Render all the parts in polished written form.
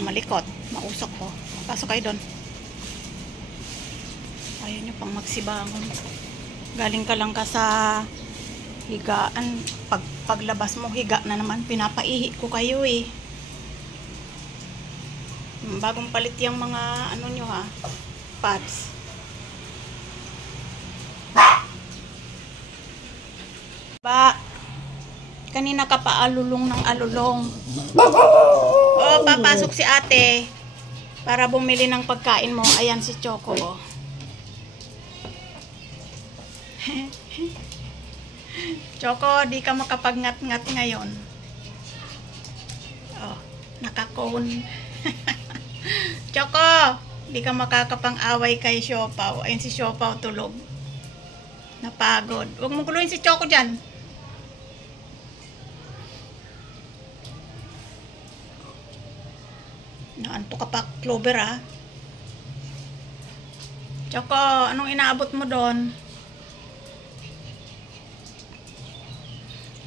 malikot, mausok po. Pasok kayo doon. Ayaw nyo pang magsibangon. Galing ka lang ka sa higaan. Paglabas mo, higa na naman. Pinapaihi ko kayo eh. Bagong palit yung mga ano nyo ha, pads. Ba, kanina ka pa alulong ng alulong. Oh, papasok si ate para bumili ng pagkain mo. Ayan si Choco. Oh. Choco, di ka makapagngat-ngat ngayon. Oh, nakakone. Choco, di ka makakapang-away kay Siopaw. Ayun si Siopaw tulog. Napagod. Huwag mong kuluin si Choco dyan. Naanto ka pa, Clover ah. Choco, anong inaabot mo doon?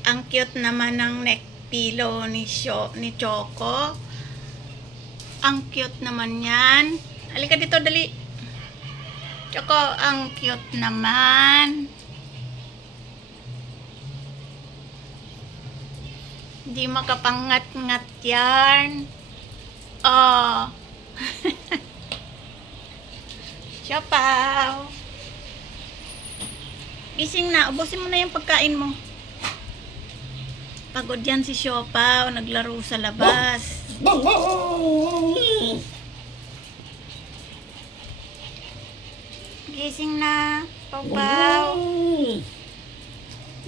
Ang cute naman ng neck pillow ni Choco. Ang cute naman yan. Halika dito, dali. Choco, ang cute naman. Hindi makapangat-ngat yan. Oh. Siopaw. Gising na. Ubusin mo na yung pagkain mo. Pagod yan si Siopaw. Naglaro sa labas. Gising na. Pawpaw.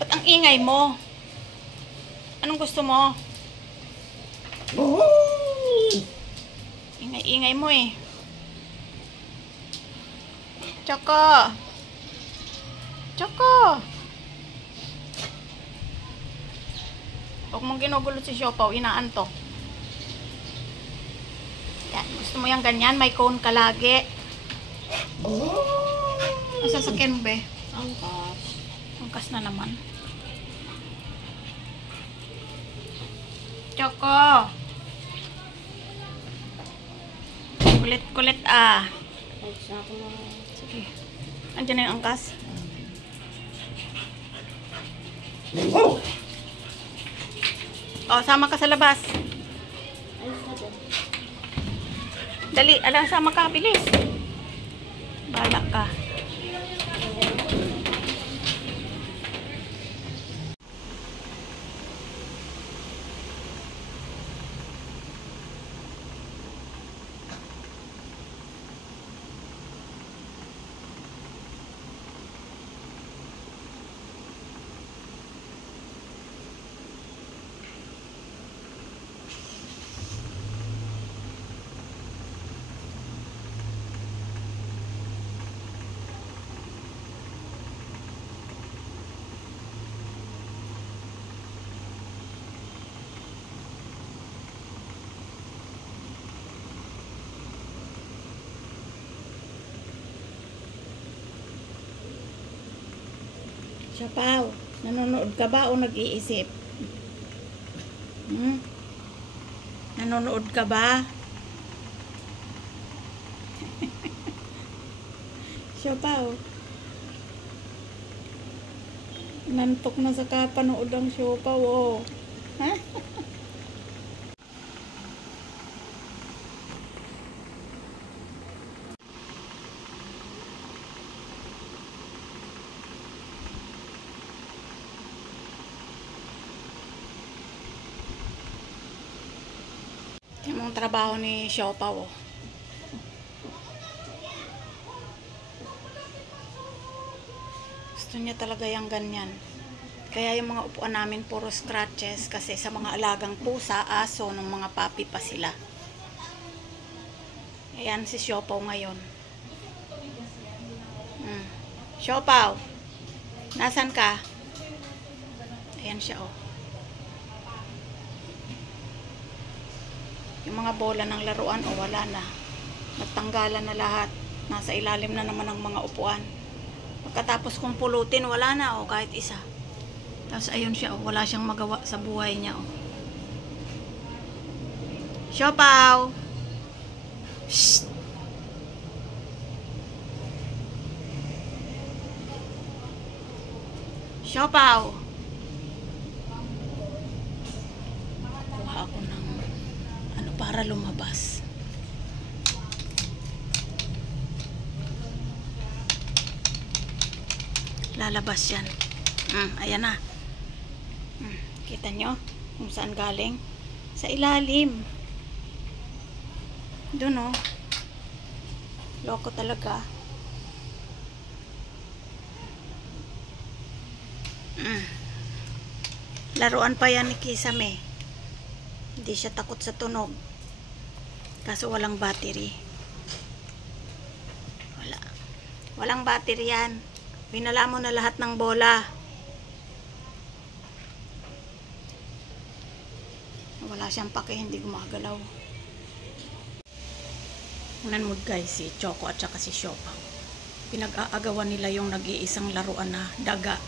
Ba't ang ingay mo? Anong gusto mo? Ingay-ingay mo eh. Choco. Choco. Huwag mong ginugulo si Siopaw. Inaantok. Yan. Gusto mo yung ganyan? May cone ka lagi. Ang sasakyan mo be? Angkas. Angkas na naman. Choco. Kulit-kulit ah. Sige. Andiyan na yung angkas. Oh, sama ka sa labas. Dali, ala, sama ka. Bilis. Bala ka. Siopaw, nanonood ka ba o nag-iisip? Nanonood ka ba? Siopaw. Nantok na sa kapanood ang Siopaw, oh. Ha? Yung mga trabaho ni Siopaw, oh. Gusto niya talaga yung ganyan. Kaya yung mga upuan namin puro scratches kasi sa mga alagang pusa, aso, ng mga papi pa sila. Ayan si Siopaw ngayon. Siopaw, nasan ka? Ayan siya, oh. Yung mga bola ng laruan, o wala na. Nagtanggalan na lahat. Nasa ilalim na naman ng mga upuan. Pagkatapos kong pulutin, wala na, o kahit isa. Tapos ayun siya, o wala siyang magawa sa buhay niya, o. Siopaw! Shh. Siopaw. Kuha ako ng ano para lumabas. Lalabas yan. Ayan na. Kita nyo kung saan galing? Sa ilalim. Doon, oh. Loko talaga. Laruan pa yan ni Kisame. Hindi siya takot sa tunog. Kaso walang battery. Walang battery yan. Pinala mo na lahat ng bola. Wala siyang pake, hindi gumagalaw. Unan mo guys, si Choco at saka si Siopaw. Pinag-aagawan nila yung nag-iisang laruan na daga.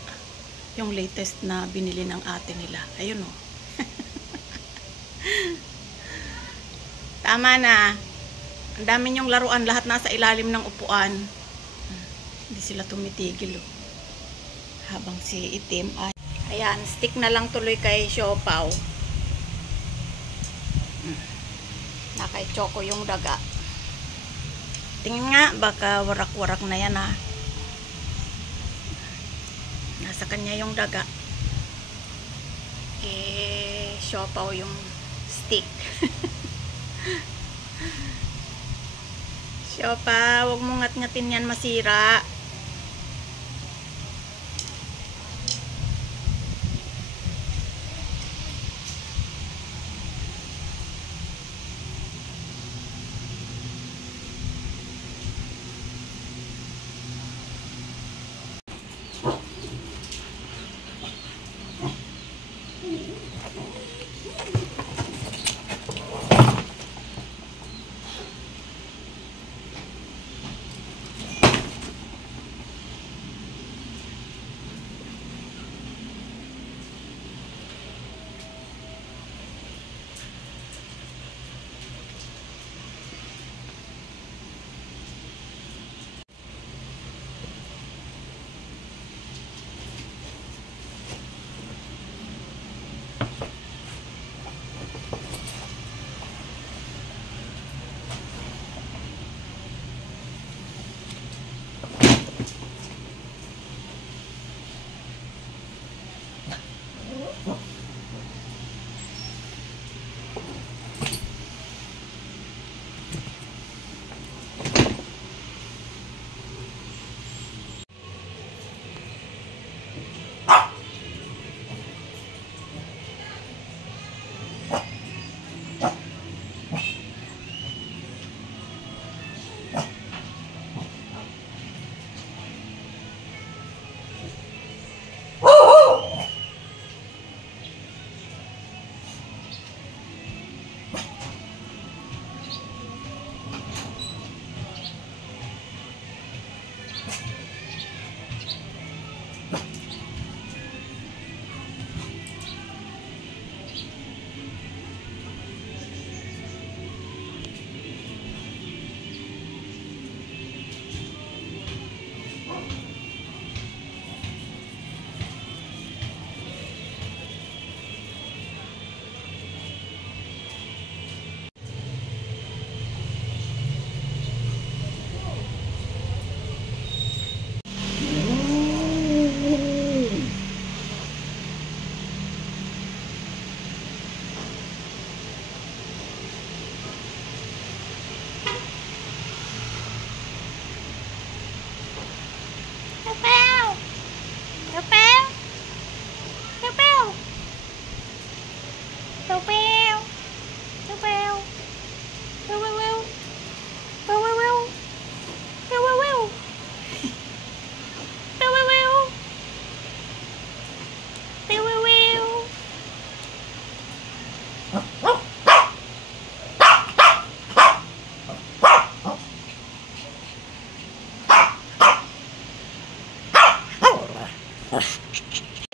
Yung latest na binili ng ate nila. Ayun, oh. Tama na. Ang dami niyong laruan, lahat nasa ilalim ng upuan. Hindi sila tumitigil, oh. Habang si Itim ay ayan, stick na lang tuloy kay Siopaw. Na kay Choco yung daga. Tingin nga, baka warak-warak na yan, ha. Nasa kanya yung daga. Siopaw yung stick. Siopaw, huwag mo ngat-ngatin yan, masira.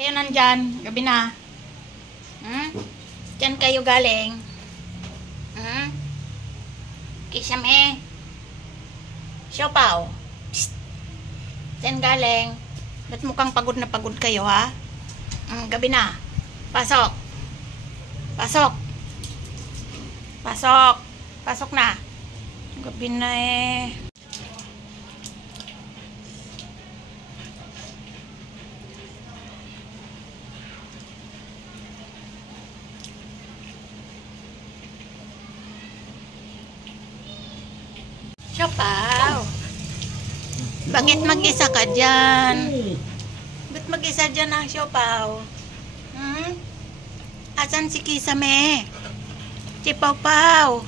Ayun, nandyan. Gabi na. Diyan kayo galing. Kisame. Siopaw. Psst. Saan galing? Ba't mukhang pagod na pagod kayo, ha? Gabi na. Pasok. Pasok. Pasok. Pasok na. Gabi na eh. Siopaw. Bakit mag-isa ka dyan? Ba't mag-isa dyan ang siopaw? Asan si Kisame? Si Pawpaw?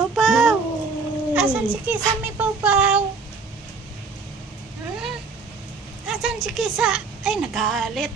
Pawpaw? Asan si Kisame, Pawpaw? Asan si Kisa? Ay, nagalit.